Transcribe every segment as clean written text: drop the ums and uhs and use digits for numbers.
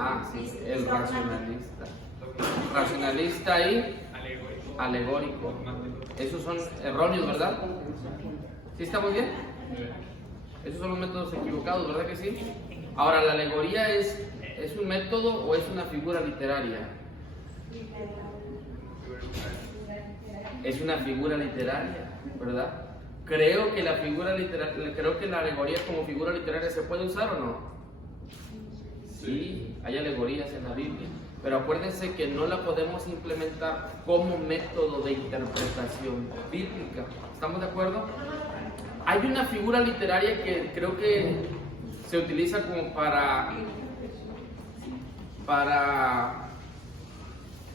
Ah, sí, el racionalista. Racionalista y alegórico. Esos son erróneos, ¿verdad? ¿Sí estamos bien? Esos son los métodos equivocados, ¿verdad que sí? Ahora, ¿la alegoría es un método o es una figura literaria? Es una figura literaria, ¿verdad? Creo que la alegoría como figura literaria se puede usar o no. Sí, hay alegorías en la Biblia, pero acuérdense que no la podemos implementar como método de interpretación bíblica. ¿Estamos de acuerdo? Hay una figura literaria que creo que se utiliza como para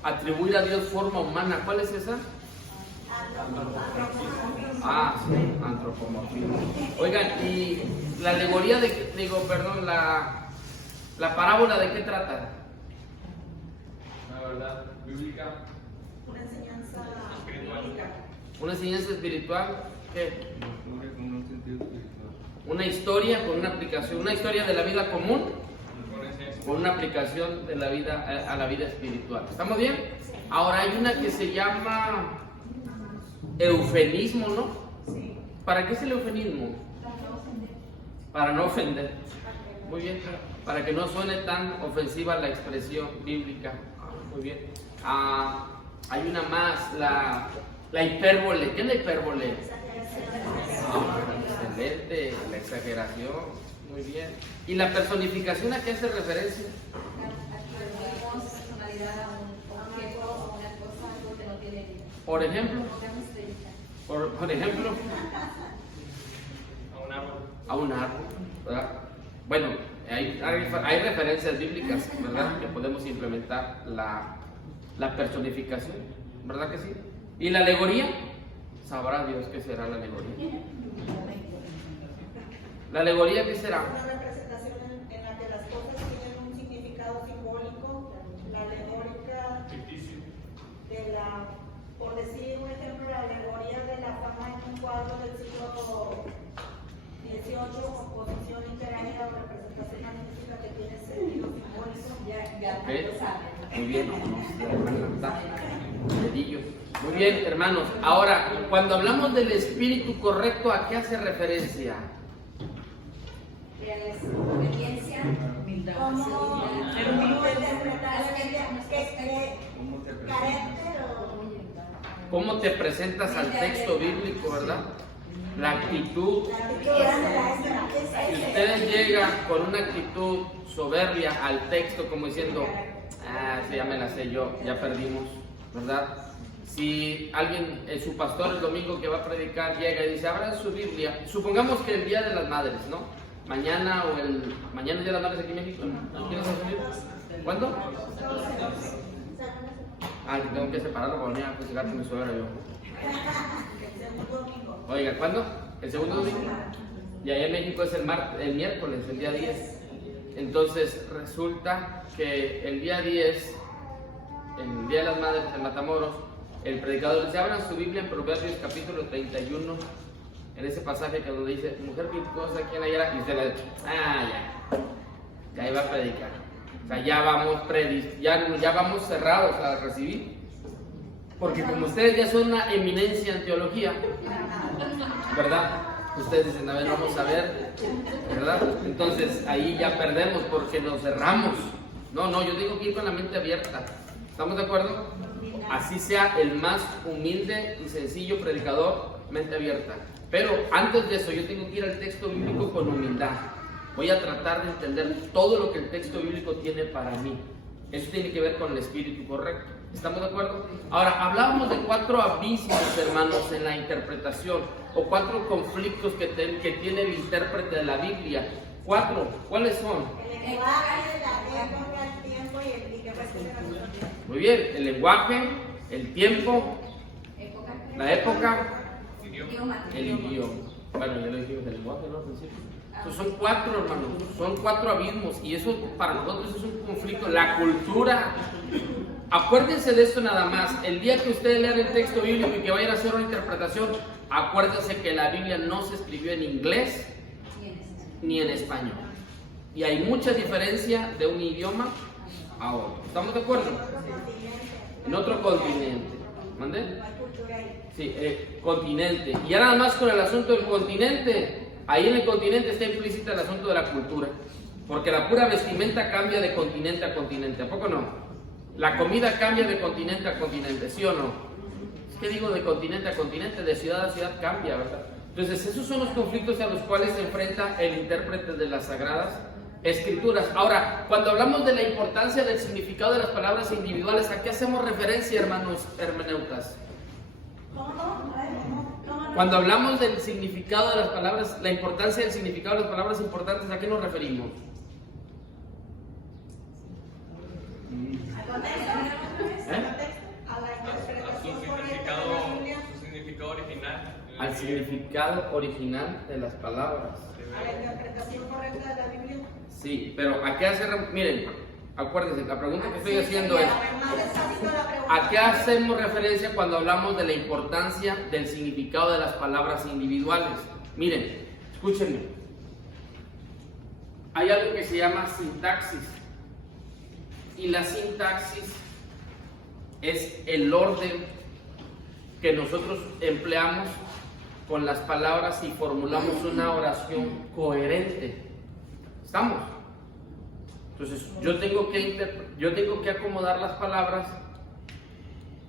atribuir a Dios forma humana. ¿Cuál es esa? Ah, sí, antropomorfismo. Oigan, y la alegoría la parábola, ¿de qué trata? La verdad, bíblica. Una enseñanza bíblica. ¿Una enseñanza espiritual? ¿Qué? Con un sentido espiritual. Una historia con una aplicación, una historia de la vida común con una aplicación de la vida a la vida espiritual. ¿Estamos bien? Ahora hay una que se llama eufemismo, ¿no? Sí. ¿Para qué es el eufemismo? Para no ofender. Muy bien. Para que no suene tan ofensiva la expresión bíblica. Muy bien. Hay una más, la hipérbole. ¿Qué es la hipérbole? Excelente, la exageración. Muy bien. ¿Y la personificación a qué hace referencia? Por ejemplo. Por ejemplo. A un árbol. ¿Verdad? Bueno, hay referencias bíblicas, ¿verdad? Que podemos implementar la personificación, ¿verdad que sí? ¿Y la alegoría? Sabrá Dios qué será la alegoría. ¿La alegoría qué será? Una representación en la que las cosas tienen un significado simbólico. La alegórica por decir un ejemplo, la alegoría de la fama en un cuadro del siglo XVIII, composición literaria o representación artística que tiene sentido simbólico. Muy bien, muy bien, hermanos. Ahora, cuando hablamos del espíritu correcto, ¿a qué hace referencia? Es obediencia, humildad. ¿Cómo te presentas al texto bíblico, verdad? La actitud. Si ustedes llegan con una actitud soberbia al texto, como diciendo, sí, ya me la sé yo, ya perdimos, ¿verdad? Si alguien, su pastor el domingo que va a predicar, llega y dice, abran su Biblia, supongamos que el Día de las Madres, ¿no? Mañana es Día de las Madres aquí en México, ¿no? ¿Quieres asumir? ¿Cuándo? Tengo que separarlo porque venía a festejar con mi suegra yo. Oiga, ¿cuándo? ¿El segundo domingo? Y allá en México es el miércoles, el día 10. Entonces resulta que el día 10, el Día de las Madres en Matamoros, el predicador dice, abran su Biblia en Proverbios capítulo 31, en ese pasaje que donde dice, mujer virtuosa, ¿quién la hiera? Y usted le dice, ya iba a predicar. O sea, ya vamos cerrados a recibir. Porque como ustedes ya son una eminencia en teología, ¿verdad? Ustedes dicen, a ver, vamos a ver, ¿verdad? Entonces ahí ya perdemos porque nos cerramos. No, yo digo que ir con la mente abierta. ¿Estamos de acuerdo? Así sea el más humilde y sencillo predicador, mente abierta. Pero antes de eso, yo tengo que ir al texto bíblico con humildad. Voy a tratar de entender todo lo que el texto bíblico tiene para mí. Eso tiene que ver con el espíritu correcto. ¿Estamos de acuerdo? Ahora, hablábamos de 4 abismos, hermanos, en la interpretación, o 4 conflictos que tiene el intérprete de la Biblia. 4, ¿cuáles son? El lenguaje, la época, el tiempo y el que responde a los tiempos. Muy bien, el lenguaje, el tiempo, la época, el idioma. Bueno, ya lo dijimos, el lenguaje, ¿no? Al principio. Entonces son 4, hermanos, son 4 abismos, y eso para nosotros es un conflicto. La cultura. Acuérdense de esto nada más. El día que ustedes lean el texto bíblico y que vayan a hacer una interpretación, acuérdense que la Biblia no se escribió en inglés ni en español. Y hay mucha diferencia de un idioma a otro. ¿Estamos de acuerdo? En otro continente. ¿Mande? No hay cultura ahí. Sí, continente. Y ya nada más con el asunto del continente, ahí en el continente está implícita el asunto de la cultura. Porque la pura vestimenta cambia de continente a continente, ¿a poco no? La comida cambia de continente a continente, ¿sí o no? Es que digo de continente a continente, de ciudad a ciudad cambia, ¿verdad? Entonces esos son los conflictos a los cuales se enfrenta el intérprete de las Sagradas Escrituras. Ahora, cuando hablamos de la importancia del significado de las palabras individuales, ¿a qué hacemos referencia, hermanos hermeneutas? Cuando hablamos del significado de las palabras, la importancia del significado de las palabras importantes, ¿a qué nos referimos? Al contexto, a la interpretación correcta de la Biblia, su significado original. Al significado original de las palabras. a la interpretación correcta de la Biblia. Sí, pero ¿a qué hace? Miren, acuérdense, la pregunta que estoy haciendo es, ¿a qué hacemos referencia cuando hablamos de la importancia del significado de las palabras individuales? Miren, escúchenme. Hay algo que se llama sintaxis. Y la sintaxis es el orden que nosotros empleamos con las palabras y formulamos una oración coherente. ¿Estamos? Entonces, yo tengo que acomodar las palabras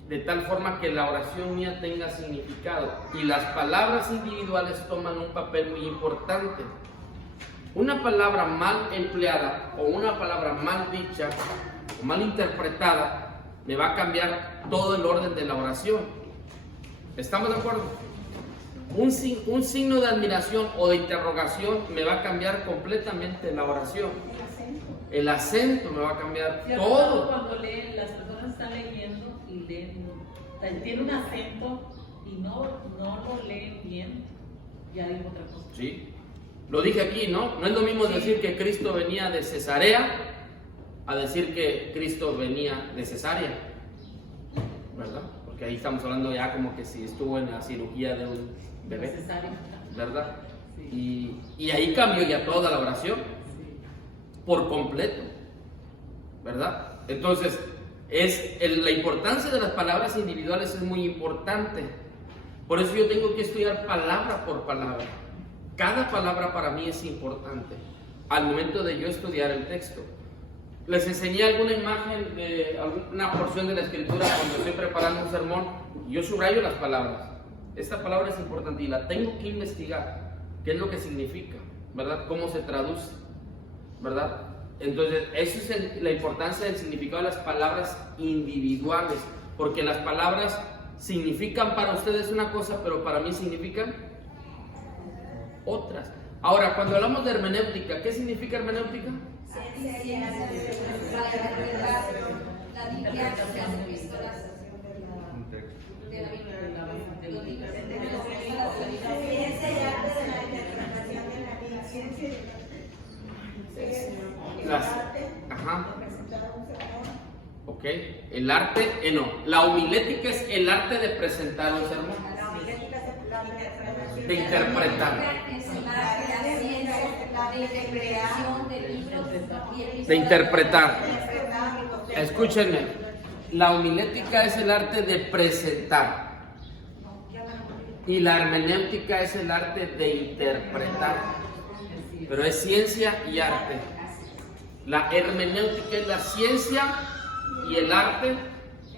de tal forma que la oración mía tenga significado. Y las palabras individuales toman un papel muy importante. Una palabra mal empleada o una palabra mal dicha o mal interpretada me va a cambiar todo el orden de la oración. ¿Estamos de acuerdo? Un signo de admiración o de interrogación me va a cambiar completamente la oración. El acento me va a cambiar todo. Cuando leen, las personas están leyendo y leen, tiene un acento y no lo leen bien, ya digo otra cosa. Sí, lo dije aquí, ¿no? No es lo mismo decir que Cristo venía de Cesarea a decir que Cristo venía de Cesarea, ¿verdad? Porque ahí estamos hablando ya como que si estuvo en la cirugía de un bebé, ¿verdad? Sí. Y ahí cambió ya toda la oración, por completo, ¿verdad? Entonces, la importancia de las palabras individuales es muy importante. Por eso yo tengo que estudiar palabra por palabra. Cada palabra para mí es importante al momento de yo estudiar el texto. Les enseñé alguna imagen de alguna porción de la escritura cuando estoy preparando un sermón. Yo subrayo las palabras. Esta palabra es importante y la tengo que investigar. ¿Qué es lo que significa? ¿Verdad? ¿Cómo se traduce? ¿Verdad? Entonces, eso es la importancia del significado de las palabras individuales. Porque las palabras significan para ustedes una cosa, pero para mí significan otras. Ahora, cuando hablamos de hermenéutica, ¿qué significa hermenéutica? La Biblia se hace visto Un texto. de la Biblia. Ciencia y arte de la interpretación de la Biblia. Ciencia y arte Ajá. de presentar un sermón. Ok, el arte, no, la homilética es el arte de presentar un sermón, La homilética es la interpretación. de interpretar, Es la ciencia, la interpretación de libros y epístolas. de interpretar. Interpretar los textos. Escúchenme, la homilética es el arte de presentar y la hermenéutica es el arte de interpretar, pero es ciencia y arte. La hermenéutica es la ciencia y el arte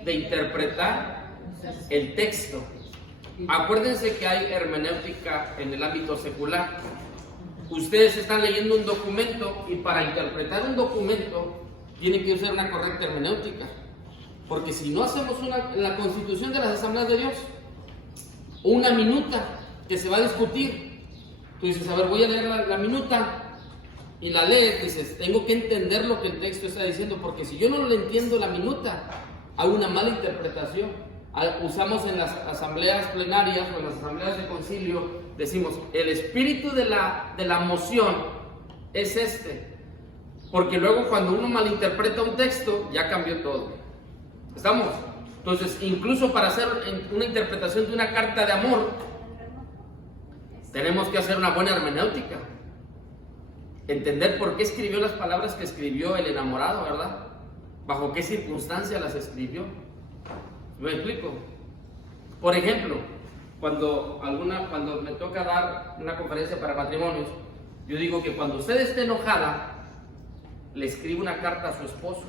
de interpretar el texto. Acuérdense que hay hermenéutica en el ámbito secular. Ustedes están leyendo un documento y para interpretar un documento tienen que usar una correcta hermenéutica. Porque si no hacemos en la Constitución de las Asambleas de Dios, una minuta que se va a discutir, tú dices, a ver, voy a leer la minuta y la lees, dices, tengo que entender lo que el texto está diciendo, porque si yo no lo entiendo la minuta, hay una mala interpretación. Usamos en las asambleas plenarias o en las asambleas de concilio, decimos, el espíritu de la moción es este, porque luego cuando uno malinterpreta un texto, ya cambió todo. ¿Estamos? Entonces, incluso para hacer una interpretación de una carta de amor, tenemos que hacer una buena hermenéutica. Entender por qué escribió las palabras que escribió el enamorado, ¿verdad? bajo qué circunstancia las escribió. ¿Me explico? Por ejemplo, cuando me toca dar una conferencia para matrimonios, yo digo que cuando usted esté enojada, le escribe una carta a su esposo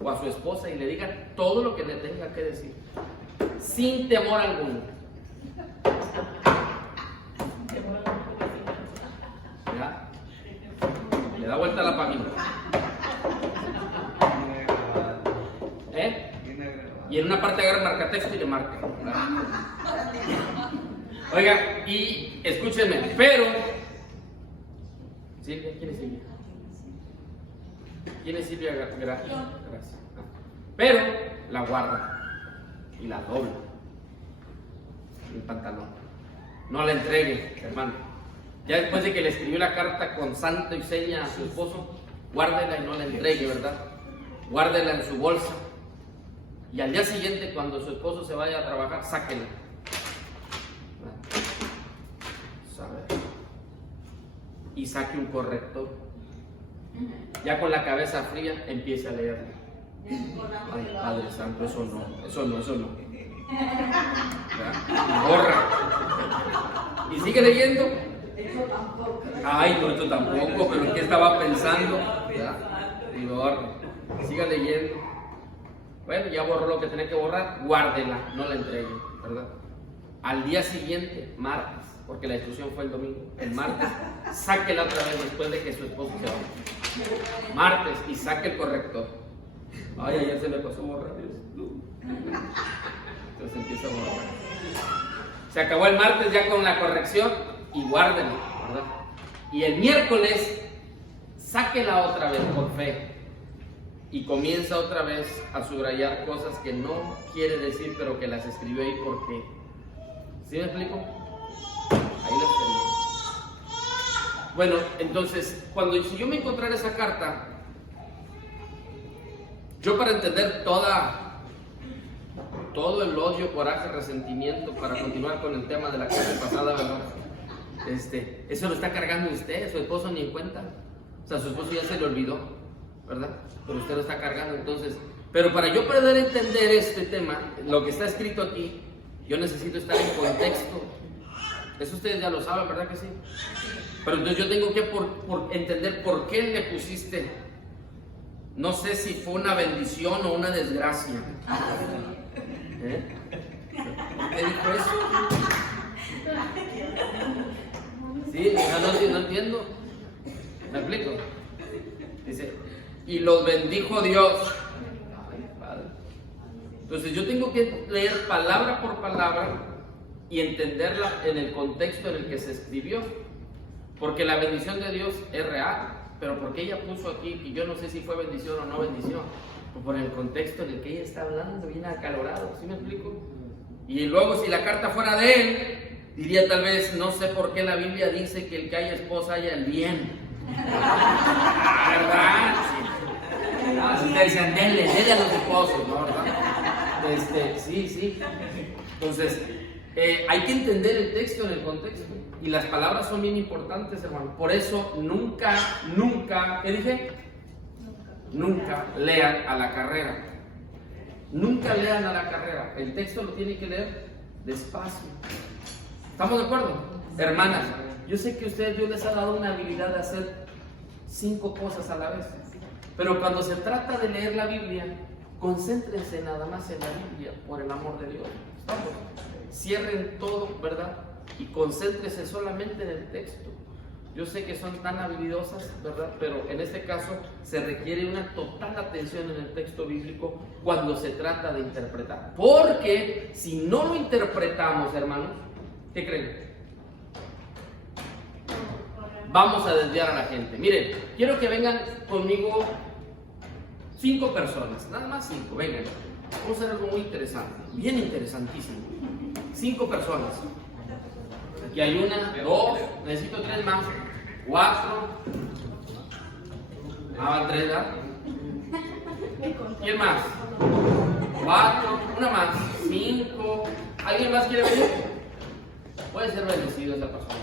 o a su esposa y le diga todo lo que le tenga que decir, sin temor alguno. ¿Ya? Le da vuelta a la página. ¿Eh? Y en una parte agarra marcatexto y le marca. ¿Verdad? Oiga, y escúchenme, pero Silvia, ¿quién es Silvia? ¿Quién es Silvia? Gracias. Pero la guarda y la dobla en el pantalón. No la entregue, hermano. Ya después de que le escribió la carta con santo y seña a su esposo, guárdela y no la entregue, ¿verdad? Guárdela en su bolsa. Y al día siguiente, cuando su esposo se vaya a trabajar, sáquela. ¿Sabe? Y saque un corrector. Ya con la cabeza fría, empiece a leerla. Ay, Padre Santo, eso no. ¿Verdad? Borra. Y sigue leyendo. Ay, no, esto tampoco, pero ¿en qué estaba pensando? ¿Verdad? Y borra. Siga leyendo. Bueno, ya borró lo que tenía que borrar, guárdela, no la entregue, ¿verdad? Al día siguiente, martes, porque la discusión fue el domingo, el martes, sáquela otra vez después de que su esposo se vaya. Martes, y saque el corrector. Ay, ayer se me pasó borrar eso. Entonces empieza a borrar. Se acabó el martes ya con la corrección y guárdela, ¿verdad? Y el miércoles, sáquela otra vez por fe. Y comienza otra vez a subrayar cosas que no quiere decir, pero que las escribió ahí porque. ¿Sí me explico? Ahí las escribió. Bueno, entonces, si yo me encontrara esa carta, yo para entender todo el odio, coraje, resentimiento, para continuar con el tema de la clase pasada, ¿verdad? Eso lo está cargando usted, su esposo ni en cuenta. O sea, su esposo ya se le olvidó, ¿verdad? Pero usted lo está cargando, entonces. Pero para yo poder entender este tema, lo que está escrito aquí, yo necesito estar en contexto. Eso ustedes ya lo saben, ¿verdad que sí? Pero entonces yo tengo que entender por qué le pusiste. No sé si fue una bendición o una desgracia. ¿Eh? ¿Qué dijo eso? Sí, no entiendo. ¿Me explico? Dice, y los bendijo Dios. Ay, Padre. Entonces yo tengo que leer palabra por palabra y entenderla en el contexto en el que se escribió. Porque la bendición de Dios es real. Pero porque ella puso aquí, y yo no sé si fue bendición o no bendición, por el contexto en el que ella está hablando, bien acalorado, ¿sí me explico? Y luego si la carta fuera de él, diría tal vez, no sé por qué la Biblia dice que el que haya esposa haya el bien. ¿Verdad? Sí. No, si ustedes dicen, denle a los esposos, ¿no? ¿Verdad? Sí. Entonces, hay que entender el texto en el contexto. Y las palabras son bien importantes, hermano. Por eso nunca, ¿qué dije? Nunca lean a la carrera. Nunca lean a la carrera. El texto lo tiene que leer despacio. ¿Estamos de acuerdo? Hermanas, yo sé que Dios les ha dado una habilidad de hacer 5 cosas a la vez. Pero cuando se trata de leer la Biblia, concéntrense nada más en la Biblia, por el amor de Dios. ¿Estamos? Cierren todo, ¿verdad? Y concéntrese solamente en el texto. Yo sé que son tan habilidosas, ¿verdad? Pero en este caso se requiere una total atención en el texto bíblico cuando se trata de interpretar. Porque si no lo interpretamos, hermanos, ¿qué creen? Vamos a desviar a la gente. Miren, quiero que vengan conmigo 5 personas, nada más 5, vengan. Vamos a hacer algo muy interesante, bien interesantísimo. 5 personas. Aquí hay 1, 2, necesito 3 más, 4. Van 3, ¿verdad? ¿Quién más? 4, una más, 5. ¿Alguien más quiere venir? Puede ser bendecido esa persona.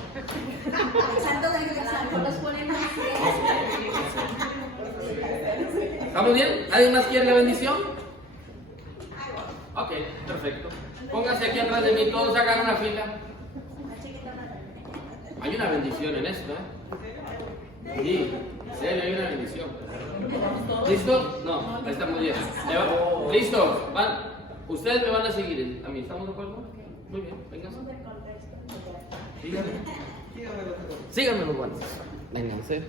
Santo de Santo, los ponemos. ¿Estamos bien? ¿Nadie más quiere la bendición? Ok, perfecto. Pónganse aquí atrás de mí, todos hagan una fila. Hay una bendición en esto, ¿eh? Sí, en serio, hay una bendición. ¿Listo? No, ahí está muy bien. ¿Listo? Van. Ustedes me van a seguir a mí, ¿estamos de acuerdo? Muy bien, vengan. Síganme. Síganme los guantes. Vénganse.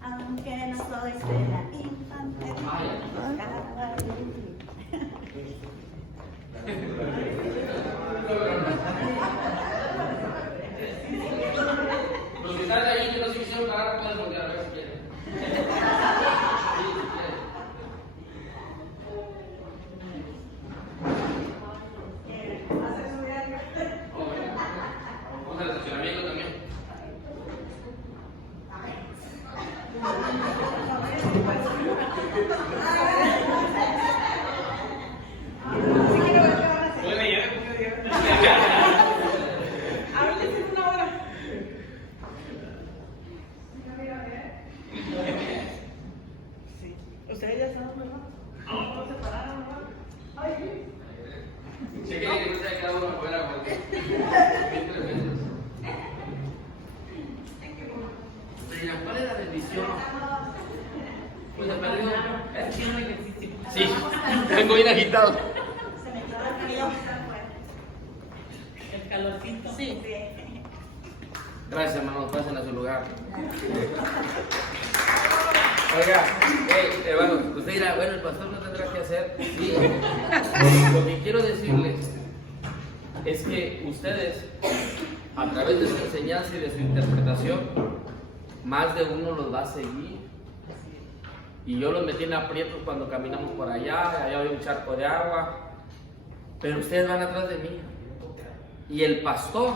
Aunque no soy de la infante. Los que están ahí que no se quisieron parar pueden volver a ver si quieren. Vamos al estacionamiento también. Ustedes ya saben, ¿verdad? ¿Cómo se pararon, verdad? Ay, Sí, que no se haya quedado uno afuera porque. ¿Cuál es la bendición? Pues el perdido. Sí, vengo bien agitado. se me quedó el frío. El calorcito. Sí. Gracias, hermanos, pasen a su lugar. Oiga, hermanos, usted dirá, bueno, el pastor no tendrá que hacer. Sí. Lo que quiero decirles es que ustedes, a través de su enseñanza y de su interpretación, más de uno los va a seguir. Y yo los metí en aprietos cuando caminamos por allá hay un charco de agua, pero ustedes van atrás de mí. Y el pastor,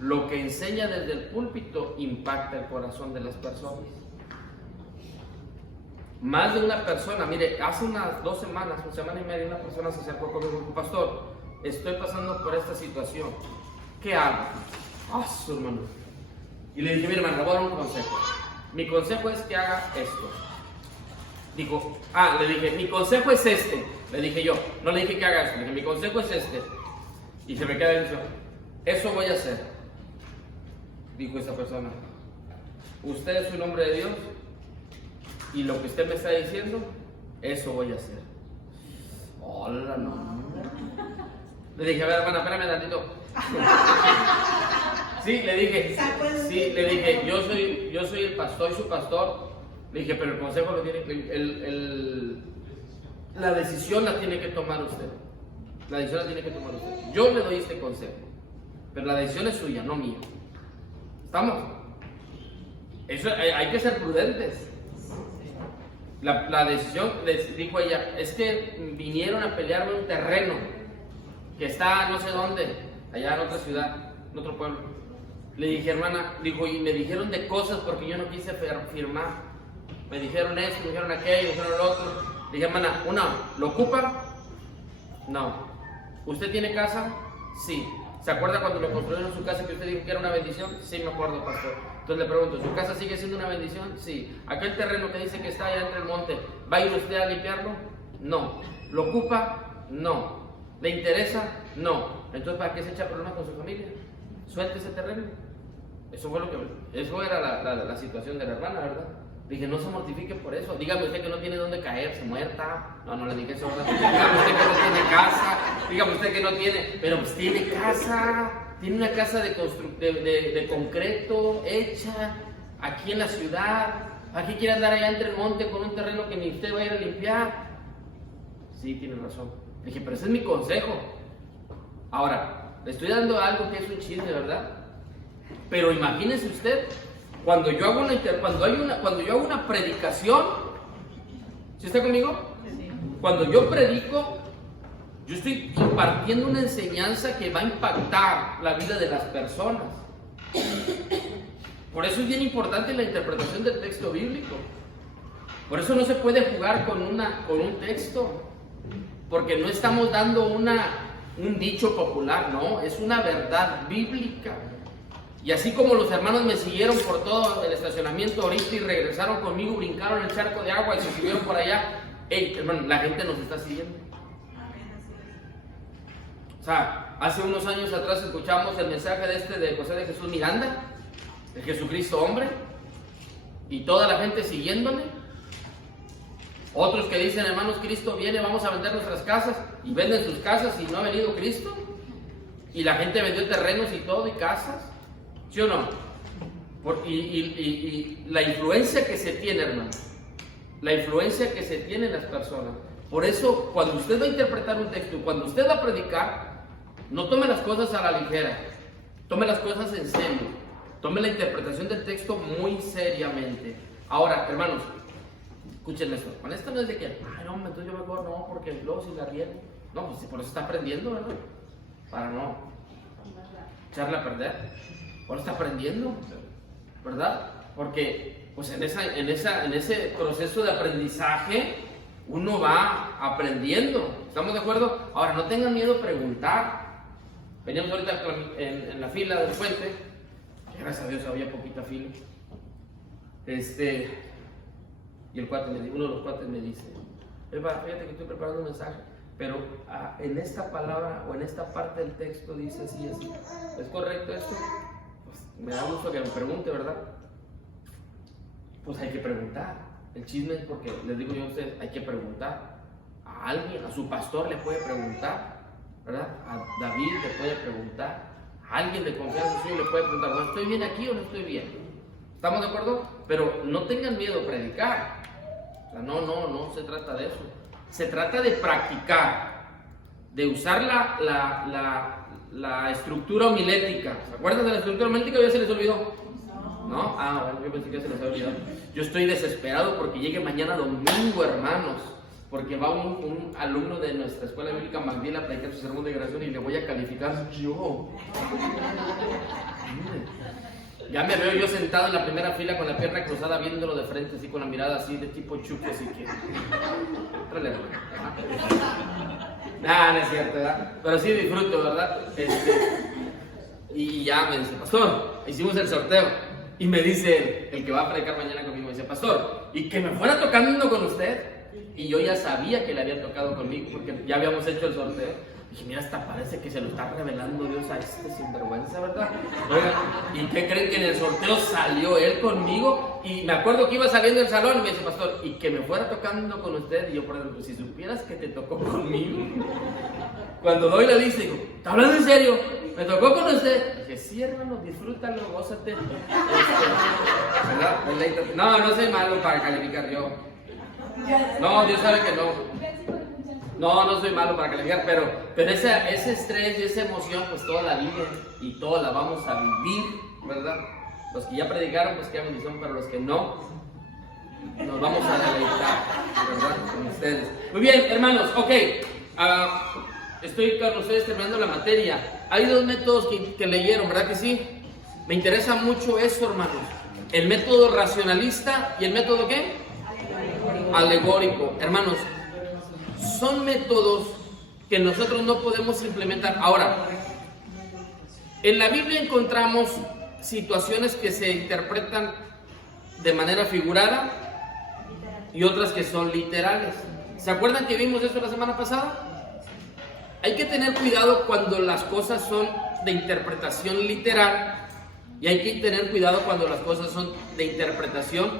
lo que enseña desde el púlpito, impacta el corazón de las personas. Más de una persona, mire, hace unas 2 semanas, una semana y media, una persona se acercó conmigo y dijo, pastor, estoy pasando por esta situación, ¿qué hago? Su hermano. Y le dije, mire hermano, le voy a dar un consejo. Mi consejo es que haga esto. Dijo, le dije, mi consejo es este. Le dije yo, no le dije que haga esto, le dije, mi consejo es este. Y se me queda diciendo, eso voy a hacer. Dijo esa persona, usted es un hombre de Dios y lo que usted me está diciendo, eso voy a hacer. Hola, no. Le dije, a ver, hermana, espérame tantito. Sí, le dije, yo soy el pastor y su pastor. Le dije, pero el consejo lo tiene que, la decisión la tiene que tomar usted. La decisión la tiene que tomar usted. Yo le doy este consejo, pero la decisión es suya, no mía. ¿Estamos? Eso, hay que ser prudentes. La decisión, les dijo ella, es que vinieron a pelearme un terreno que está no sé dónde, allá en otra ciudad, en otro pueblo. Le dije, hermana, dijo, y me dijeron de cosas porque yo no quise firmar. Me dijeron esto, me dijeron aquello, me dijeron lo otro. Le dije, hermana, ¿lo ocupa? No. ¿Usted tiene casa? Sí. ¿Se acuerda cuando me construyeron su casa que usted dijo que era una bendición? Sí, me acuerdo, pastor. Entonces le pregunto, ¿su casa sigue siendo una bendición? Sí. ¿Aquel terreno que dice que está allá entre el monte, va a ir usted a limpiarlo? No. ¿Lo ocupa? No. ¿Le interesa? No. Entonces, ¿para qué se echa problemas con su familia? Suelte ese terreno. Eso era la situación de la hermana, ¿verdad? Dije, no se mortifique por eso. Dígame usted que no tiene dónde caerse, muerta. No le dije eso, ¿verdad? Dígame usted que no tiene casa. Dígame usted que no tiene, pero pues tiene casa. Tiene una casa de concreto hecha aquí en la ciudad. Aquí quiere andar allá entre el monte con un terreno que ni usted va a ir a limpiar. Sí, tiene razón. Dije, pero ese es mi consejo. Ahora, le estoy dando algo que es un chisme, ¿verdad? Pero imagínese usted, cuando yo hago una predicación, ¿sí está conmigo? Sí. Cuando yo predico, yo estoy impartiendo una enseñanza que va a impactar la vida de las personas. Por eso es bien importante la interpretación del texto bíblico. Por eso no se puede jugar con un texto, porque no estamos dando un dicho popular, no, es una verdad bíblica. Y así como los hermanos me siguieron por todo el estacionamiento ahorita y regresaron conmigo, brincaron el charco de agua y se subieron por allá, hey, hermano, la gente nos está siguiendo. O sea, hace unos años atrás escuchamos el mensaje de José de Jesús Miranda, el Jesucristo hombre, y toda la gente siguiéndole. Otros que dicen, hermanos, Cristo viene, vamos a vender nuestras casas, y venden sus casas y no ha venido Cristo. Y la gente vendió terrenos y todo y casas. ¿Sí o no? Y la influencia que se tiene, hermano, la influencia que se tiene en las personas. Por eso, cuando usted va a interpretar un texto, cuando usted va a predicar, no tome las cosas a la ligera, tome las cosas en serio, tome la interpretación del texto muy seriamente. Ahora, hermanos, escuchen esto, con esto no es de que, ay no, entonces yo mejor no, porque luego si la riego. No, pues por eso está aprendiendo, ¿verdad? Para no echarla a perder. Por eso está aprendiendo, ¿verdad? Porque pues en ese proceso de aprendizaje uno va aprendiendo. ¿Estamos de acuerdo? Ahora, no tengan miedo a preguntar. Veníamos ahorita en la fila del puente. Gracias a Dios había poquita fila. Y uno de los cuates me dice, fíjate que estoy preparando un mensaje, pero en esta palabra o en esta parte del texto dice así, así. ¿Es correcto esto? Pues me da gusto que me pregunte, ¿verdad? Pues hay que preguntar. El chisme es porque, les digo yo a ustedes, hay que preguntar. A alguien, a su pastor le puede preguntar, ¿verdad? A David le puede preguntar. A alguien de confianza suyo le puede preguntar, ¿no estoy bien aquí o no estoy bien? ¿Estamos de acuerdo? Pero no tengan miedo a predicar. O sea, no se trata de eso. Se trata de practicar, de usar la estructura homilética. ¿Se acuerdan de la estructura homilética o ya se les olvidó? ¿No? Bueno, yo pensé que se les había olvidado. Yo estoy desesperado porque llegue mañana domingo, hermanos, porque va un alumno de nuestra escuela bíblica Magdila a predicar su sermón de graduación y le voy a calificar yo. Ya me veo yo sentado en la primera fila con la pierna cruzada viéndolo de frente, así con la mirada así de tipo Chucky, así que... No es cierto, ¿verdad? Pero sí disfruto, ¿verdad? Y ya me dice, pastor, hicimos el sorteo. Y me dice el que va a predicar mañana conmigo, me dice, pastor, y que me fuera tocando con usted. Y yo ya sabía que le había tocado conmigo porque ya habíamos hecho el sorteo. Dije, mira, hasta parece que se lo está revelando Dios a este sinvergüenza, ¿verdad? Oigan, ¿y qué creen que en el sorteo salió él conmigo? Y me acuerdo que iba saliendo del salón y me dice, pastor, y que me fuera tocando con usted. Y yo, por ejemplo, si supieras que te tocó conmigo. Cuando doy la lista, digo, ¿está hablando en serio? ¿Me tocó con usted? Dije, sí, hermano, disfrútalo, gózate. ¿Verdad? No soy malo para calificar yo. No, Dios sabe que no. No soy malo para calificar, pero ese estrés y esa emoción, pues toda la viven y toda la vamos a vivir, ¿verdad? Los que ya predicaron, pues qué bendición, pero los que no, nos vamos a deleitar, ¿verdad? Con ustedes. Muy bien, hermanos, ok. Estoy con ustedes terminando la materia. Hay dos métodos que leyeron, ¿verdad que sí? Me interesa mucho eso, hermanos. El método racionalista y el método ¿qué? Alegórico. Hermanos, son métodos que nosotros no podemos implementar. Ahora, en la Biblia encontramos situaciones que se interpretan de manera figurada y otras que son literales. ¿Se acuerdan que vimos eso la semana pasada? Hay que tener cuidado cuando las cosas son de interpretación literal y hay que tener cuidado cuando las cosas son de interpretación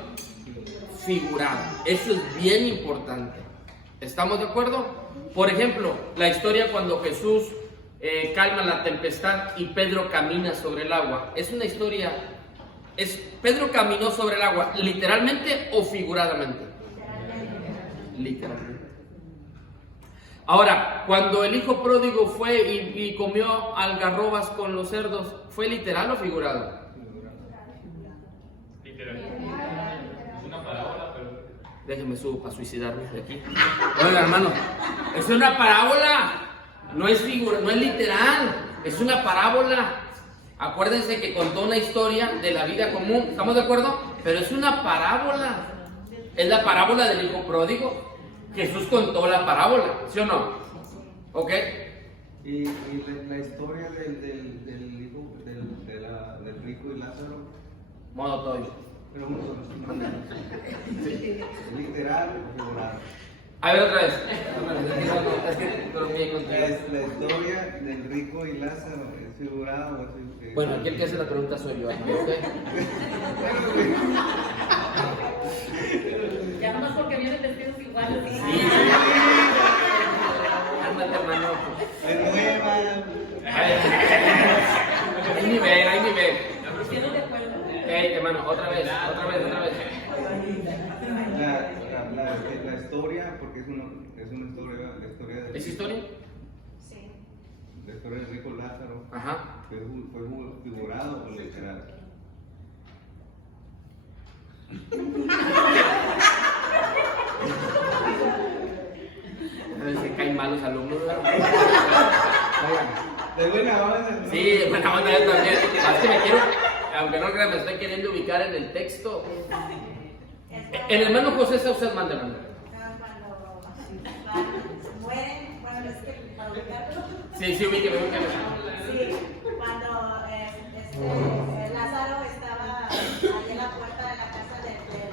figurada. Eso es bien importante. ¿Estamos de acuerdo? Por ejemplo, la historia cuando Jesús calma la tempestad y Pedro camina sobre el agua. Es una historia, ¿Pedro caminó sobre el agua literalmente o figuradamente? Literalmente. Ahora, cuando el hijo pródigo fue y comió algarrobas con los cerdos, ¿fue literal o figurado? Literal. Es una parábola, pero... Déjenme subo para suicidarme de aquí. Oiga, hermano, es una parábola, no es literal, es una parábola. Acuérdense que contó una historia de la vida común, ¿estamos de acuerdo? Pero es una parábola. Es la parábola del hijo pródigo. Jesús contó la parábola, ¿sí o no? ¿Ok? Y la historia del hijo, del rico y Lázaro, Modo todo. pero literal o figurado. A ver, otra vez. Es que dormí contigo. La historia del rico y Lázaro es figurado o es Bueno, aquí el que hace la pregunta soy yo, ¿ok? Ya nomás porque vienen vestidos iguales. Sí. Cálmate, hermano. es nueva. Hay nivel, hay nivel. Estoy de acuerdo. Hey, hermano, otra vez. La historia, porque es una historia, la historia del ¿Es historia? Sí. la historia del rico Lázaro, Ajá. ¿fue figurado o literal? A ver si caen mal los alumnos, ¿verdad? De buena onda, ¿no? Sí, buena onda yo también. Es que me quiero, aunque no crean, me estoy queriendo ubicar en el texto. El hermano José Sauced manda, hermano. Cuando mueren, bueno, es que para ubicarlo. Sí, ubíqueme. Sí, cuando Lázaro estaba ahí en la puerta de la casa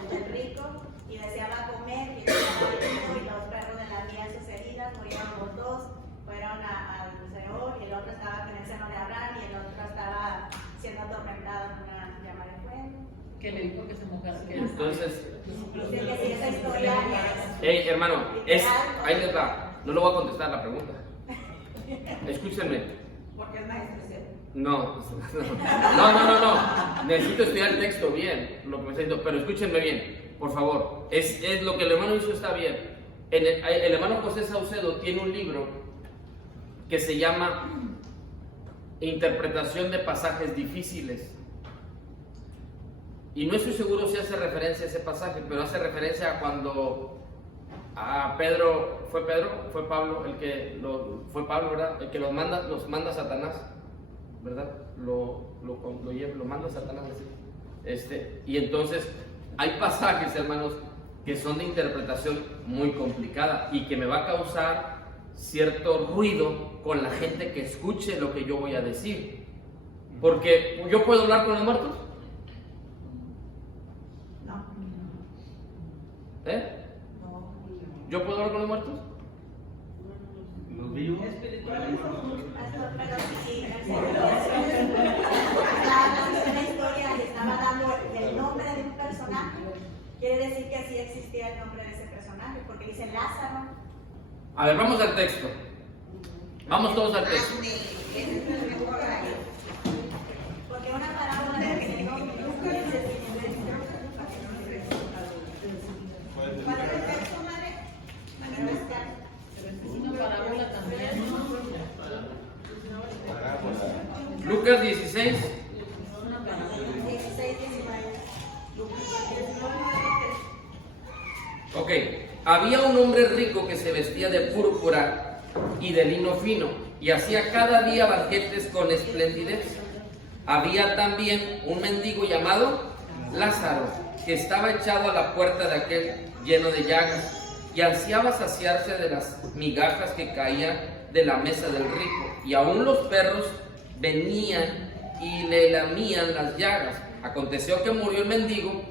del rico y deseaba comer y estaba herido y los perros de la mía sus heridas, murieron los dos, fueron al Seol y el otro estaba en el seno de Abraham y el otro estaba siendo atormentado en una llama de fuego. Que le dijo que se mojara. Entonces, Dice que si esa historia es hey, hermano, ahí les va. No le voy a contestar la pregunta. Escúchenme. porque es maestro, ¿cierto? No. Necesito estudiar el texto bien, lo que me está diciendo, pero escúchenme bien, por favor. Es lo que el hermano hizo está bien. El hermano José Saucedo tiene un libro que se llama Interpretación de pasajes difíciles. Y no estoy seguro si hace referencia a ese pasaje, pero hace referencia a cuando a Pedro, fue Pablo, fue Pablo, ¿verdad? El que nos manda a Satanás, ¿verdad? Lo manda a Satanás así. Y entonces hay pasajes, hermanos, que son de interpretación muy complicada y que me va a causar cierto ruido con la gente que escuche lo que yo voy a decir. Porque yo puedo hablar con los muertos. No. ¿Eh? ¿Yo puedo hablar con los muertos? Los vivos. Pero si estaba hablando de una historia y estaba dando el nombre de un personaje, quiere decir que así existía el nombre de ese personaje, porque dice Lázaro. A ver, vamos al texto. Vamos todos al texto. Porque una parábola de nombre ¿cuál es el texto, madre? Es una parábola también, ¿no? Lucas 16. 16, 19. Ok. Había un hombre rico que se vestía de púrpura y de lino fino y hacía cada día banquetes con esplendidez. Había también un mendigo llamado Lázaro que estaba echado a la puerta de aquel lleno de llagas y ansiaba saciarse de las migajas que caían de la mesa del rico, y aún los perros venían y le lamían las llagas. Aconteció que murió el mendigo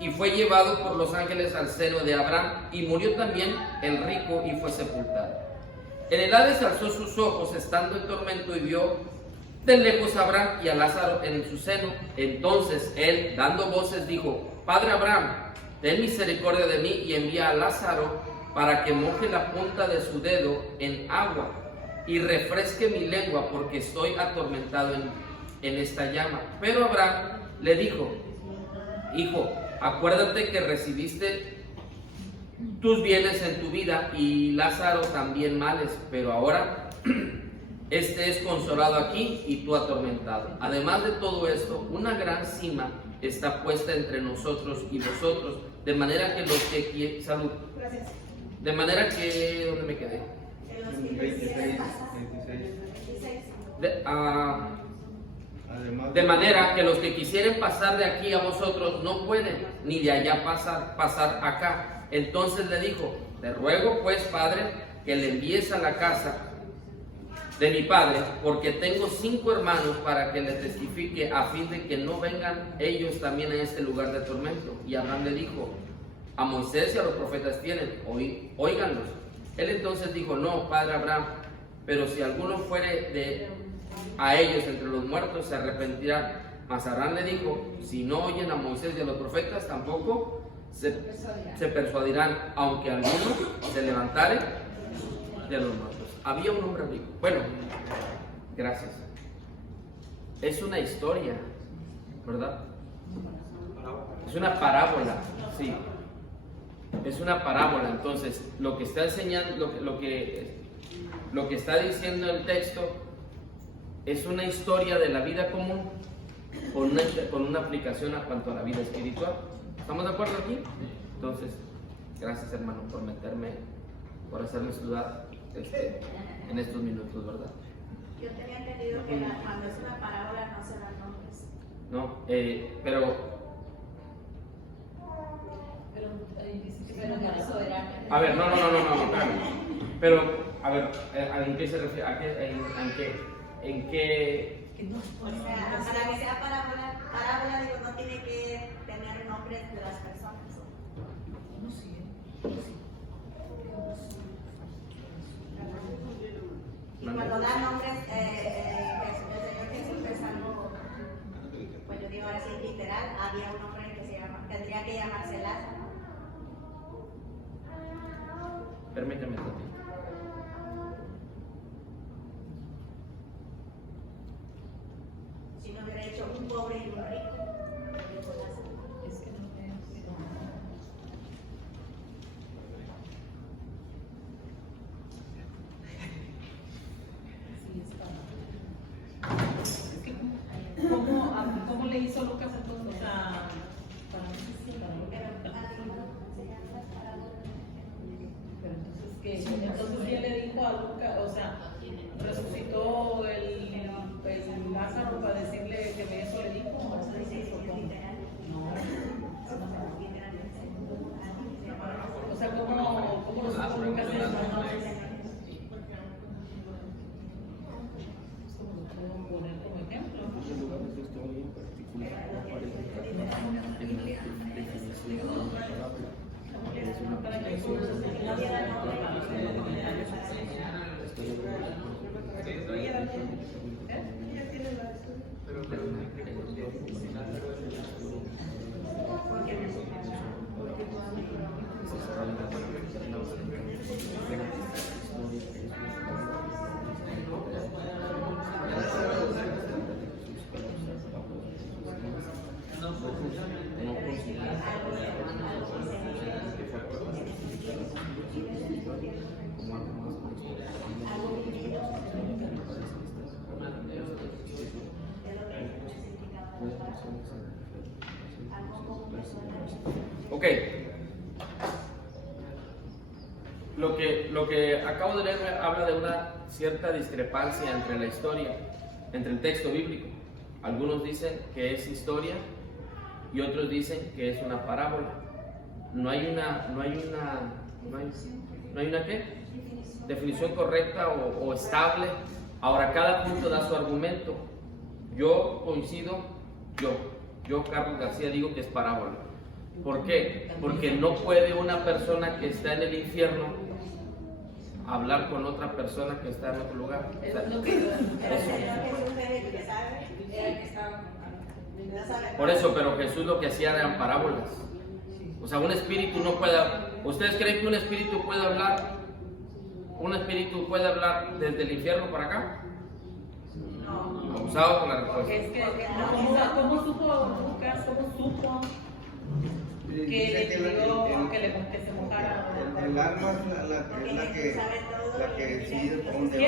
y fue llevado por los ángeles al seno de Abraham, y murió también el rico y fue sepultado. En el Hades alzó sus ojos estando en tormento y vio de lejos a Abraham y a Lázaro en su seno. Entonces él, dando voces, dijo: Padre Abraham, ten misericordia de mí y envía a Lázaro para que moje la punta de su dedo en agua y refresque mi lengua, porque estoy atormentado en esta llama. Pero Abraham le dijo: Hijo, acuérdate que recibiste tus bienes en tu vida y Lázaro también males, pero ahora este es consolado aquí y tú atormentado. Además de todo esto, una gran cima está puesta entre nosotros y vosotros, de manera que los que salud. Gracias. De manera que, ¿dónde me quedé? En los que 26, quisieran pasar. 26. 26. De manera que los que quisieren pasar de aquí a vosotros no pueden, ni de allá pasar acá. Entonces le dijo: te ruego pues, padre, que le envíes a la casa de mi padre, porque tengo 5 hermanos para que le testifique, a fin de que no vengan ellos también a este lugar de tormento. Y Abraham le dijo: a Moisés y a los profetas tienen, óiganlos. Él entonces dijo: no, padre Abraham, pero si alguno fuere a ellos entre los muertos, se arrepentirán. Mas Abraham le dijo: si no oyen a Moisés y a los profetas, tampoco se persuadirán, aunque alguno se levantare de los muertos. Había un hombre rico. Bueno, gracias. Es una historia, ¿verdad? Es una parábola, sí. Es una parábola. Entonces, lo que está enseñando, lo que está diciendo el texto es una historia de la vida común con una aplicación a cuanto a la vida espiritual. ¿Estamos de acuerdo aquí? Entonces, gracias, hermano, por hacerme sudar en estos minutos, ¿verdad? Yo tenía entendido que cuando es una parábola no se dan nombres. No, pero a ver, no, espérame. Pero, a ver, ¿en qué se refiere? ¿En qué? O sea, para que sea parábola, digo, no tiene que tener nombres de las personas. Y cuando da nombres, el Señor Jesús es algo, pues yo digo así literal, había un hombre que tendría que llamarse Lázaro. Permíteme tantito. Si no hubiera hecho un pobre y un rico. Es que no veo. Sí, es que, ¿cómo le hizo Lucas entonces? O sea, pero entonces ¿quién le dijo a Lucas? O sea, resucitó el Lázaro para decirle que eso le dijo. No. O sea, ¿cómo lo supo Lucas en eso? Puedo poner como ejemplo. Ok. Lo que acabo de leer habla de una cierta discrepancia entre la historia, entre el texto bíblico. Algunos dicen que es historia y otros dicen que es una parábola. No hay una ¿qué? Definición correcta o estable. Ahora cada punto da su argumento. Yo coincido, yo Carlos García digo que es parábola. ¿Por qué? Porque no puede una persona que está en el infierno hablar con otra persona que está en otro lugar. O sea, por eso, pero Jesús lo que hacía eran parábolas. O sea, un espíritu no puede. ¿Ustedes creen que un espíritu puede hablar? ¿Un espíritu puede hablar desde el infierno para acá? No. Abusado con la respuesta. Es que, ¿cómo supo Lucas? ¿Cómo supo que le pidió que se mojara? El alma es la que decide por dónde va.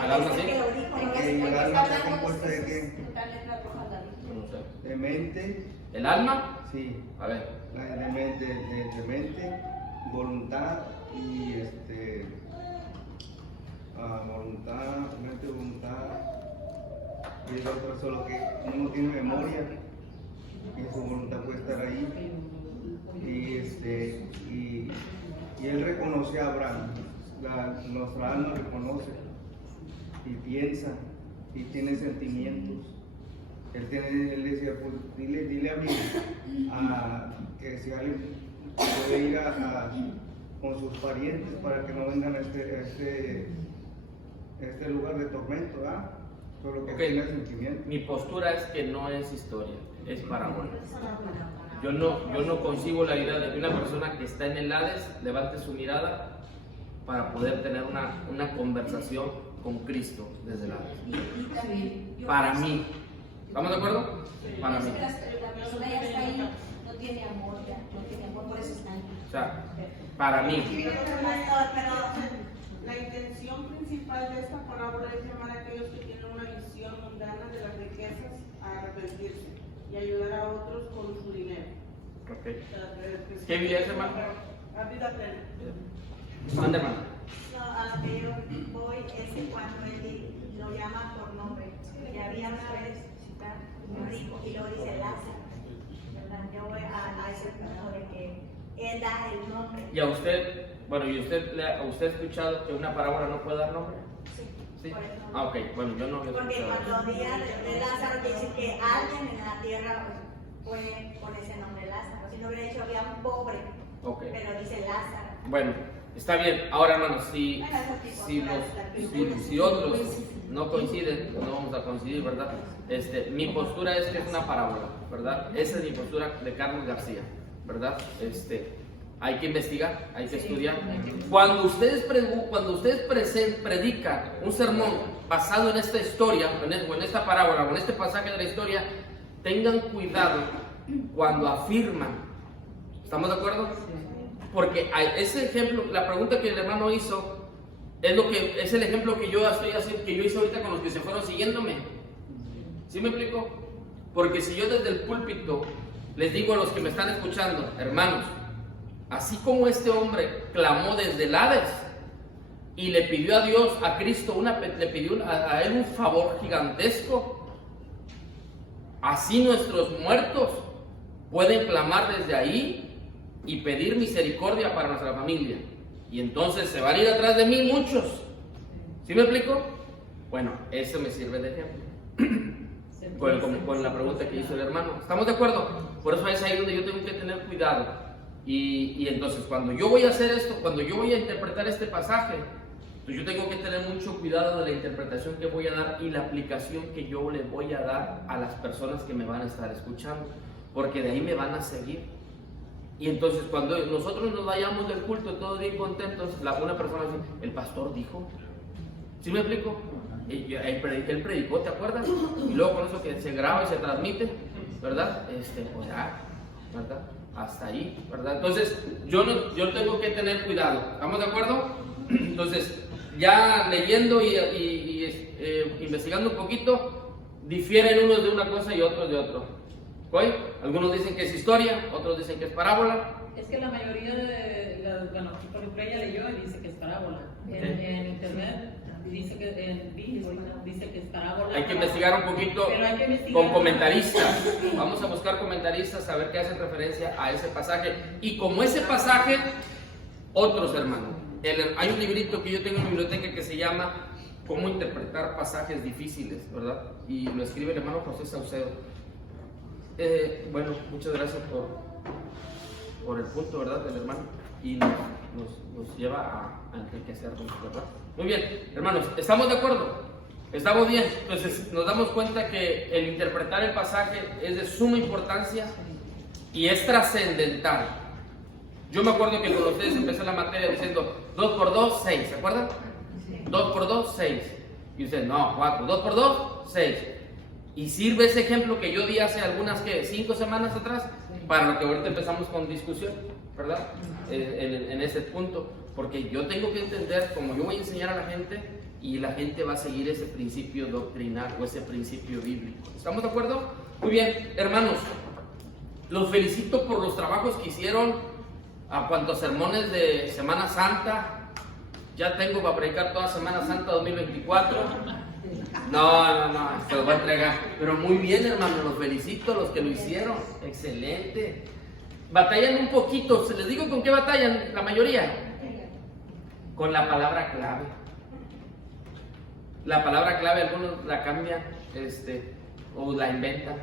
¿Al alma sí? Porque el alma está compuesta de qué? No sé. De mente. ¿El alma? Sí. A ver. De mente, voluntad y voluntad, y el otro solo que uno tiene memoria y su voluntad puede estar ahí, y él reconoce a Abraham, nuestra alma reconoce y piensa y tiene sentimientos. Él decía, pues dile a mí que si alguien puede ir con sus parientes para que no vengan a este lugar de tormento, ¿verdad? Solo que tiene sentimientos. Mi postura es que no es historia, es parábola. Yo no concibo la idea de que una persona que está en el Hades levante su mirada para poder tener una conversación con Cristo desde el Hades. Para mí. ¿Estamos de acuerdo? Para mí. La persona ya está ahí, no tiene amor, por eso está ahí. O sea, para mí. Pero La intención principal de esta parábola es llamar a aquellos que tienen una visión mundana de las riquezas a arrepentirse y ayudar a otros con su dinero. Okay. ¿Qué Biblia es, hermano? A vida plena. Manda, hermano. no, a lo que yo voy es que cuando él lo llama por nombre, y había una vez un rico y luego dice Lázaro, ¿verdad? Yo voy a ese punto de que él da el nombre. Y a usted, bueno, ¿y usted ha escuchado que una parábola no puede dar nombre? ¿Sí? Por eso. Ah, ok, bueno, yo no había Porque escuchado. cuando diga de Lázaro dice que alguien en la tierra puede poner ese nombre Lázaro. Si no hubiera dicho había un pobre, Ok. pero dice Lázaro. Bueno, está bien. Ahora, hermanos, si otros no coinciden, no vamos a coincidir, ¿verdad? Mi postura es que es una parábola, ¿verdad? Esa es mi postura de Carlos García, ¿verdad? Hay que investigar, hay que estudiar. Cuando ustedes predican un sermón basado en esta historia, o en esta parábola, o en este pasaje de la historia, tengan cuidado cuando afirman. ¿Estamos de acuerdo? Porque ese ejemplo, la pregunta que el hermano hizo, es el ejemplo que yo estoy haciendo, que yo hice ahorita con los que se fueron siguiéndome. ¿Sí me explico? Porque si yo desde el púlpito les digo a los que me están escuchando, hermanos, así como este hombre clamó desde el Hades y le pidió a Dios, a Cristo, le pidió a él un favor gigantesco, así nuestros muertos pueden clamar desde ahí y pedir misericordia para nuestra familia. Y entonces se van a ir atrás de mí muchos. ¿Sí me explico? Bueno, eso me sirve de ejemplo. Con la pregunta que hizo el hermano. ¿Estamos de acuerdo? Por eso es ahí donde yo tengo que tener cuidado. Y entonces cuando yo voy a hacer esto, cuando yo voy a interpretar este pasaje, pues yo tengo que tener mucho cuidado de la interpretación que voy a dar y la aplicación que yo le voy a dar a las personas que me van a estar escuchando, porque de ahí me van a seguir. Y entonces cuando nosotros nos vayamos del culto todos bien contentos, una persona dice, el pastor dijo. ¿Sí me explico? Él predicó, ¿te acuerdas? Y luego con eso que se graba y se transmite, ¿verdad? Pues ya, ¿verdad? Hasta ahí, ¿verdad? Entonces yo tengo que tener cuidado. ¿Estamos de acuerdo? Entonces, ya leyendo y investigando un poquito, difieren unos de una cosa y otros de otro. ¿Oye? Algunos dicen que es historia, otros dicen que es parábola. Es que la mayoría bueno, por ejemplo ella leyó y dice que es parábola. En internet dice que es parábola. Hay que investigar un poquito con comentaristas. Vamos a buscar comentaristas a ver qué hacen referencia a ese pasaje. Y como ese pasaje, otros hermanos. Hay un librito que yo tengo en mi biblioteca que se llama Cómo interpretar pasajes difíciles, ¿verdad? Y lo escribe el hermano José Saucedo. Bueno, muchas gracias por el punto, ¿verdad? Del hermano. Y nos lleva a enriquecernos, ¿verdad? Muy bien, hermanos, ¿estamos de acuerdo? ¿Estamos bien? Entonces nos damos cuenta que el interpretar el pasaje es de suma importancia y es trascendental. Yo me acuerdo que cuando ustedes empezaron la materia diciendo 2 por 2, 6, ¿se acuerdan? 2 por 2, 6. Y ustedes, no, 4, 2 por 2, 6. Y sirve ese ejemplo que yo di hace algunas, 5 semanas atrás, para lo que ahorita empezamos con discusión, ¿verdad? En ese punto. Porque yo tengo que entender, como yo voy a enseñar a la gente, y la gente va a seguir ese principio doctrinal o ese principio bíblico. ¿Estamos de acuerdo? Muy bien, hermanos, los felicito por los trabajos que hicieron, a cuantos sermones de Semana Santa. Ya tengo para predicar toda Semana Santa 2024. No, se los voy a entregar. Pero muy bien, hermano, los felicito a los que lo hicieron. Excelente. Batallan un poquito, se les digo con qué batallan la mayoría. Con la palabra clave. La palabra clave algunos la cambian o la inventan.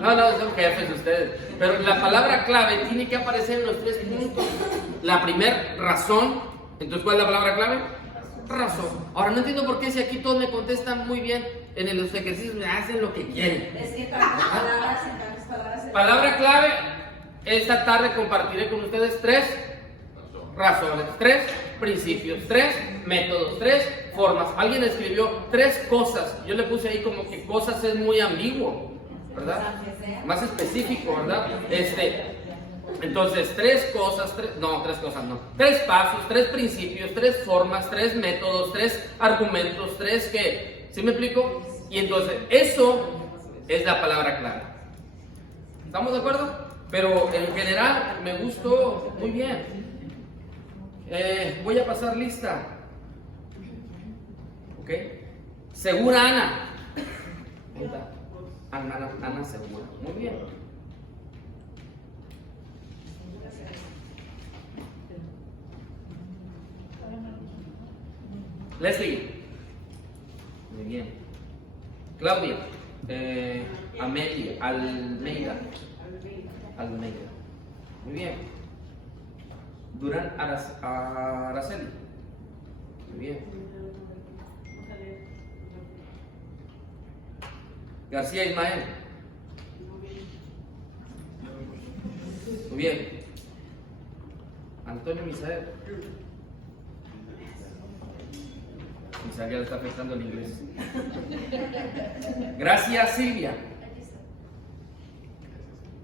No, son jefes ustedes. Pero la palabra clave tiene que aparecer en los 3 puntos. La primera, razón. Entonces, ¿cuál es la palabra clave? Razón. Ahora, no entiendo por qué si aquí todos me contestan muy bien, en los ejercicios me hacen lo que quieren. Es que tantas palabras. Palabra clave, esta tarde compartiré con ustedes 3 razones, 3 principios, 3 métodos, 3 formas. Alguien escribió 3 cosas. Yo le puse ahí como que cosas es muy ambiguo, ¿verdad? Más específico, ¿verdad? Entonces, 3 cosas, 3 pasos, 3 principios, 3 formas, 3 métodos, 3 argumentos, 3 que, ¿sí me explico? Y entonces, eso es la palabra clave. ¿Estamos de acuerdo? Pero en general me gustó muy bien. Voy a pasar lista. ¿Ok? Segura Ana. Ana segura. Muy bien. Leslie. Muy bien. Claudia. Almeida. Muy bien. Durán Araceli. Muy bien. García Ismael. Muy bien. Antonio Misael. Misael ya le está afectando el inglés. Gracias Silvia.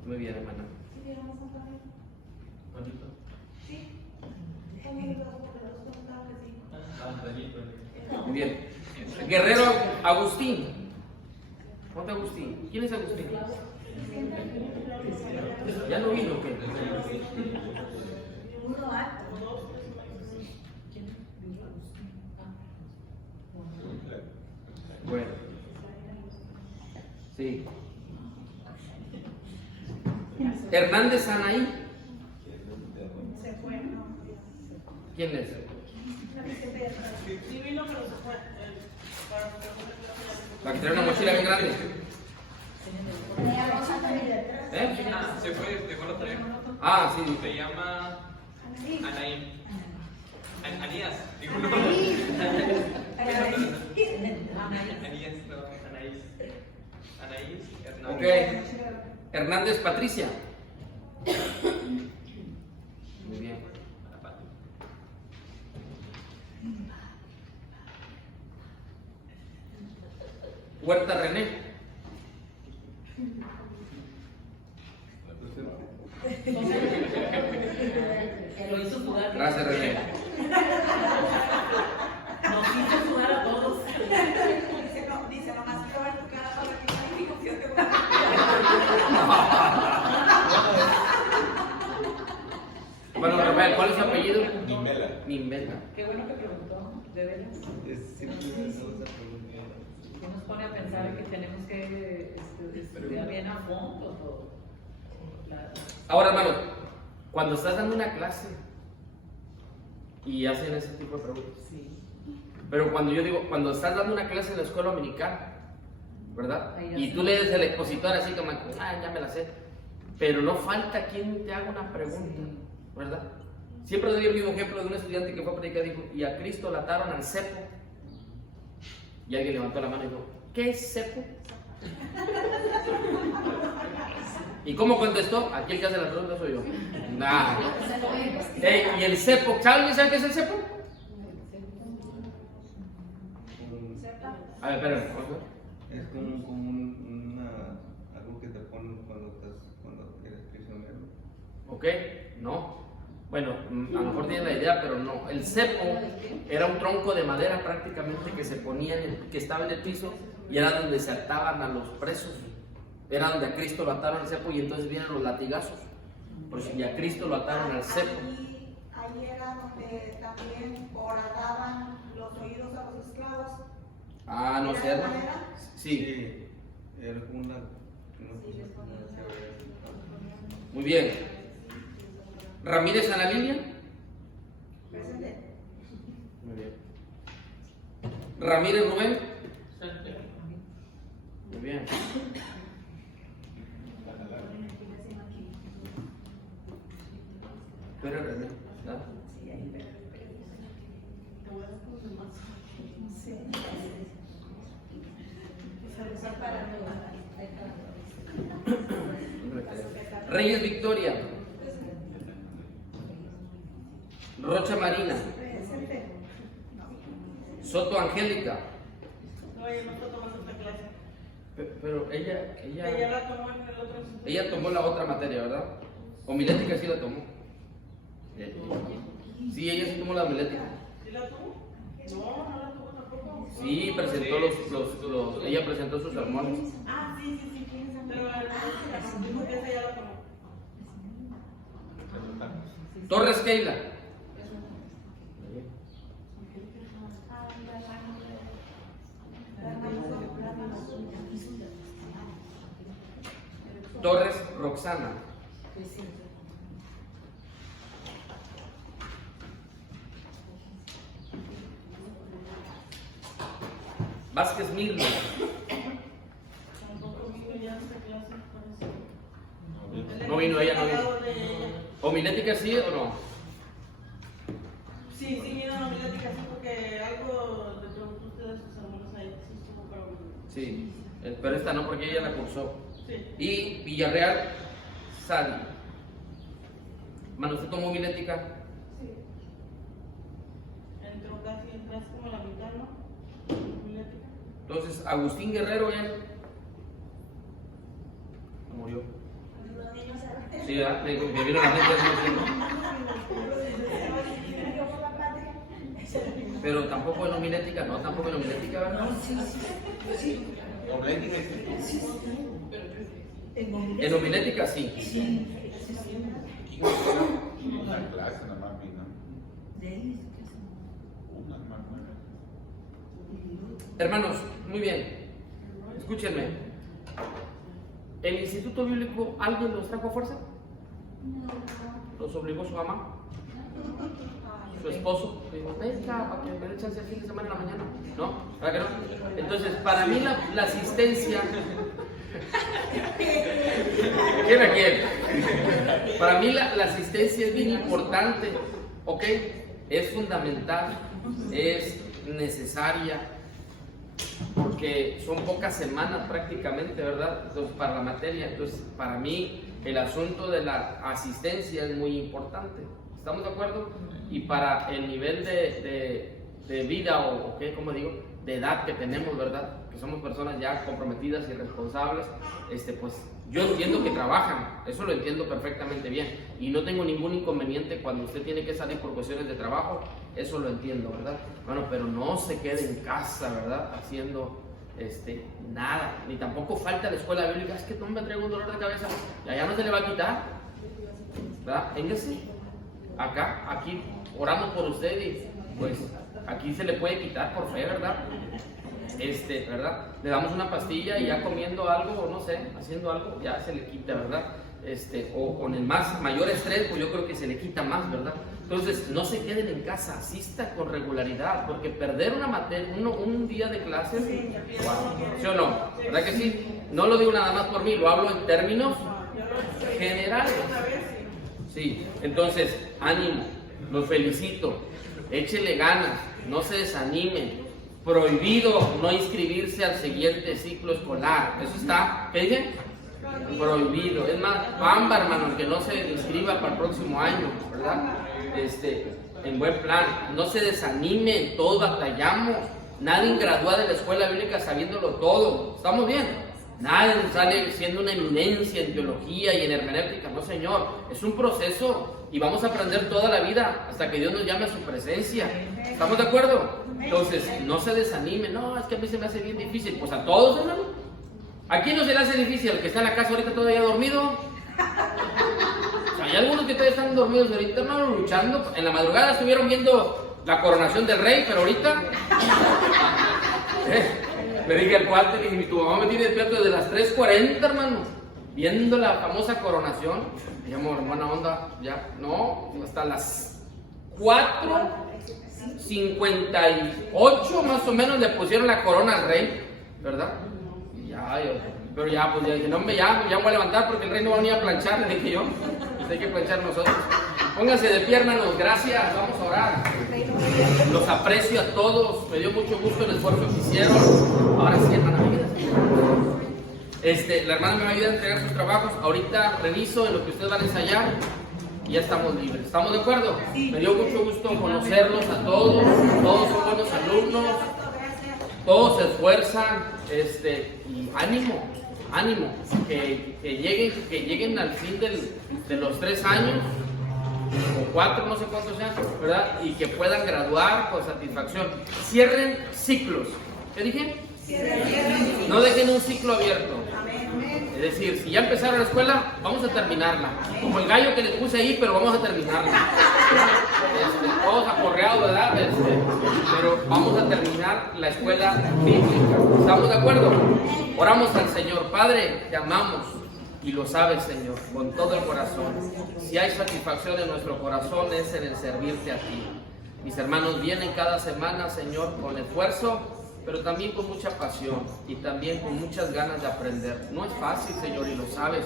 Muy bien, hermana. Muy bien. Guerrero Agustín. ¿Dónde Agustín? ¿Quién es Agustín? ¿Ya no vino o qué? Bueno. Sí. Hernández Anaí. Se fue, ¿no? ¿Quién es? Sí vino, pero se fue. La que trae una mochila bien grande. Se fue, dejó la tarea. Ah, sí. Se llama Anaí. Anías. Digo, no. Anías, no. Anaís. Ok. Hernández Patricia. Muy bien. Huerta René. Lo hizo sudar. Gracias, René. Nos hizo sudar a todos. Dice, nomás quiero ver tu cara para que calificación te voy a Bueno, Rafael, ¿cuál es su apellido? Nimela. Nimbela. Qué bueno que preguntó, de veras. Que nos pone a pensar que tenemos que estudiar bien a fondo todo. Ahora, hermano, cuando estás dando una clase y hacen ese tipo de preguntas, Sí. pero cuando yo digo, cuando estás dando una clase en la escuela dominical, ¿verdad? Ahí ya Y sé. tú lees el expositor así como, ya me la sé, pero no falta quien te haga una pregunta, ¿verdad? Siempre doy el mismo ejemplo de un estudiante que fue a predicar y dijo, y a Cristo lo ataron al cepo. Y alguien levantó la mano y dijo, ¿qué es cepo? ¿Y cómo contestó? Aquí el que hace la pregunta soy yo. Nah. ¿Y el cepo? ¿Saben qué es el cepo? A ver, espérame. Es como algo que te ponen cuando eres prisionero. ¿Ok? No. Bueno, a lo mejor tienen la idea, pero no. El cepo era un tronco de madera prácticamente que se ponía, que estaba en el piso y era donde se ataban a los presos. Era donde a Cristo lo ataron al cepo y entonces vienen los latigazos. Por eso, y a Cristo lo ataron al cepo. Ahí era donde también horadaban los oídos a los esclavos. Ah, no sé. ¿No? Sí. Era una. Muy bien. Ramírez Ana Lilia. Presente. Muy bien. Ramírez Rubén. Muy bien. Espera, ¿no? Reyes Victoria. Rocha Marina. Soto Angélica. No, ella no está tomando esta clase. Pero Ella la tomó en el otro instituto. ella tomó la otra materia, ¿verdad? Homilética sí la tomó. Sí, ella sí tomó la homilética. ¿Sí la tomó? No la tomó tampoco. Sí, presentó ella presentó sus sermones. Ah, sí. Pero dijo que esa ya la tomó. Torres Keila. Torres Roxana. Vázquez Mirna. Tampoco vino ya a esta clase, parece. No vino ella, no vino. Hablado de ella. ¿Homilética sí o no? Sí, vino a la homilética, sí, porque algo le preguntó usted a sus hermanos ahí, sí estuvo para homilética. Sí, pero esta no porque ella la cursó. Sí. Y Villarreal Sadi. Mano, ¿usted tomó homilética? Sí. Entró casi como a la mitad, ¿no? Homilética. Entonces, Agustín Guerrero ya murió. Sí, ¿verdad? Me vino a la mente hace un tiempo. Pero tampoco en homilética, no, tampoco en homilética, ¿verdad? En homilética sí. Una clase nada más vino. Una nada más. Hermanos, muy bien. Escúchenme. ¿El Instituto Bíblico alguien los trajo a fuerza? ¿Los obligó su mamá? ¿Su esposo? Le dijo, venga, para que me den chance el fin de semana en la mañana. ¿No? ¿Verdad que no? Entonces, para mí la asistencia... ¿Quién a quién? Para mí la asistencia es bien importante, ¿ok? Es fundamental, es necesaria, porque son pocas semanas prácticamente, ¿verdad? Entonces, para la materia. Entonces, para mí el asunto de la asistencia es muy importante. ¿Estamos de acuerdo? Y para el nivel de vida o ¿qué? ¿Cómo digo? De edad que tenemos, ¿verdad? Que somos personas ya comprometidas y responsables, pues yo entiendo que trabajan, eso lo entiendo perfectamente bien, y no tengo ningún inconveniente cuando usted tiene que salir por cuestiones de trabajo, eso lo entiendo, ¿verdad? Bueno, pero no se quede en casa, ¿verdad? Haciendo nada, ni tampoco falta la escuela bíblica, es que no me traigo un dolor de cabeza, y allá no se le va a quitar, ¿verdad? Véngase, acá, aquí, orando por usted, y pues aquí se le puede quitar por fe, ¿verdad? ¿Verdad? Le damos una pastilla y ya comiendo algo, o no sé, haciendo algo, ya se le quita, ¿verdad? O con el mayor estrés, pues yo creo que se le quita más, ¿verdad? Entonces, no se queden en casa, asista con regularidad, porque perder una materia, un día de clases, wow, ¿sí o no? ¿Verdad que sí? No lo digo nada más por mí, lo hablo en términos generales. Sí, entonces, ánimo, los felicito, échele ganas, no se desanimen. Prohibido no inscribirse al siguiente ciclo escolar. Eso está, ¿qué dije? Prohibido. Es más, bamba, hermano, que no se inscriba para el próximo año, ¿verdad? En buen plan. No se desanimen, todos batallamos. Nadie gradúa de la escuela bíblica sabiéndolo todo. ¿Estamos bien? Nadie sale siendo una eminencia en teología y en hermenéutica. No, señor. Es un proceso. Y vamos a aprender toda la vida hasta que Dios nos llame a su presencia. ¿Estamos de acuerdo? Entonces, no se desanimen. No, es que a mí se me hace bien difícil. Pues a todos, hermano. ¿A quién no se le hace difícil? ¿El que está en la casa ahorita todavía dormido? O sea, hay algunos que todavía están dormidos ahorita, hermano, luchando. En la madrugada estuvieron viendo la coronación del rey, pero ahorita... Le dije al cuate, le dije, tu mamá me tiene despierto desde las 3:40, hermano, viendo la famosa coronación. Dijimos, buena onda, ya, no, hasta las 4 58 más o menos le pusieron la corona al rey, ¿verdad? Y pero ya, pues ya dije, no, hombre, ya me voy a levantar porque el rey no va a venir a planchar, le dije yo. Pues hay que planchar nosotros. Pónganse de pie, hermanos, gracias, vamos a orar. Los aprecio a todos, me dio mucho gusto el esfuerzo que hicieron. Ahora sí, hermana, la hermana me va a ayudar a entregar sus trabajos. Ahorita reviso en lo que ustedes van a ensayar y ya estamos libres. ¿Estamos de acuerdo? Me dio mucho gusto conocerlos a todos. Todos son buenos alumnos. Todos se esfuerzan. Y ánimo. Que lleguen al fin de los 3 años. O 4, no sé cuántos sean, ¿verdad? Y que puedan graduar con satisfacción. Cierren ciclos. ¿Qué dije? No dejen un ciclo abierto. Es decir, si ya empezaron la escuela, vamos a terminarla. Como el gallo que les puse ahí, pero vamos a terminarla. Todos aporreados, ¿verdad? Pero vamos a terminar la escuela bíblica. ¿Estamos de acuerdo? Oramos al Señor. Padre, te amamos. Y lo sabes, Señor, con todo el corazón. Si hay satisfacción en nuestro corazón es en el servirte a ti. Mis hermanos vienen cada semana, Señor, con esfuerzo, pero también con mucha pasión y también con muchas ganas de aprender. No es fácil, Señor, y lo sabes,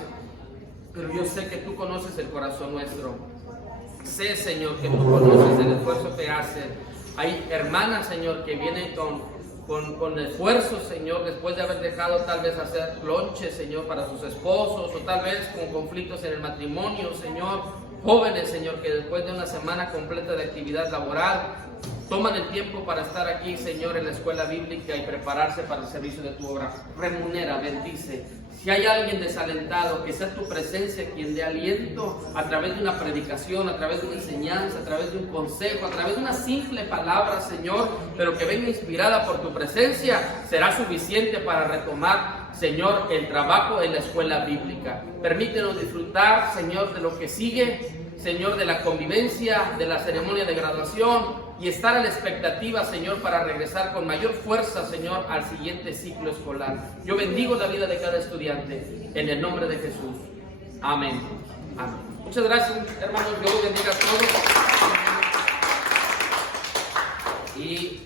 pero yo sé que tú conoces el corazón nuestro. Sé, Señor, que tú conoces el esfuerzo que hacen. Hay hermanas, Señor, que vienen con esfuerzo, Señor, después de haber dejado tal vez hacer lonche, Señor, para sus esposos, o tal vez con conflictos en el matrimonio, Señor. Jóvenes, Señor, que después de una semana completa de actividad laboral, toman el tiempo para estar aquí, Señor, en la escuela bíblica y prepararse para el servicio de tu obra. Remunera, bendice. Si hay alguien desalentado, que sea tu presencia quien dé aliento a través de una predicación, a través de una enseñanza, a través de un consejo, a través de una simple palabra, Señor, pero que venga inspirada por tu presencia, será suficiente para retomar, Señor, el trabajo en la escuela bíblica. Permítenos disfrutar, Señor, de lo que sigue, Señor, de la convivencia, de la ceremonia de graduación, y estar a la expectativa, Señor, para regresar con mayor fuerza, Señor, al siguiente ciclo escolar. Yo bendigo la vida de cada estudiante, en el nombre de Jesús. Amén. Amén. Muchas gracias, hermanos. Dios los bendiga a todos. Y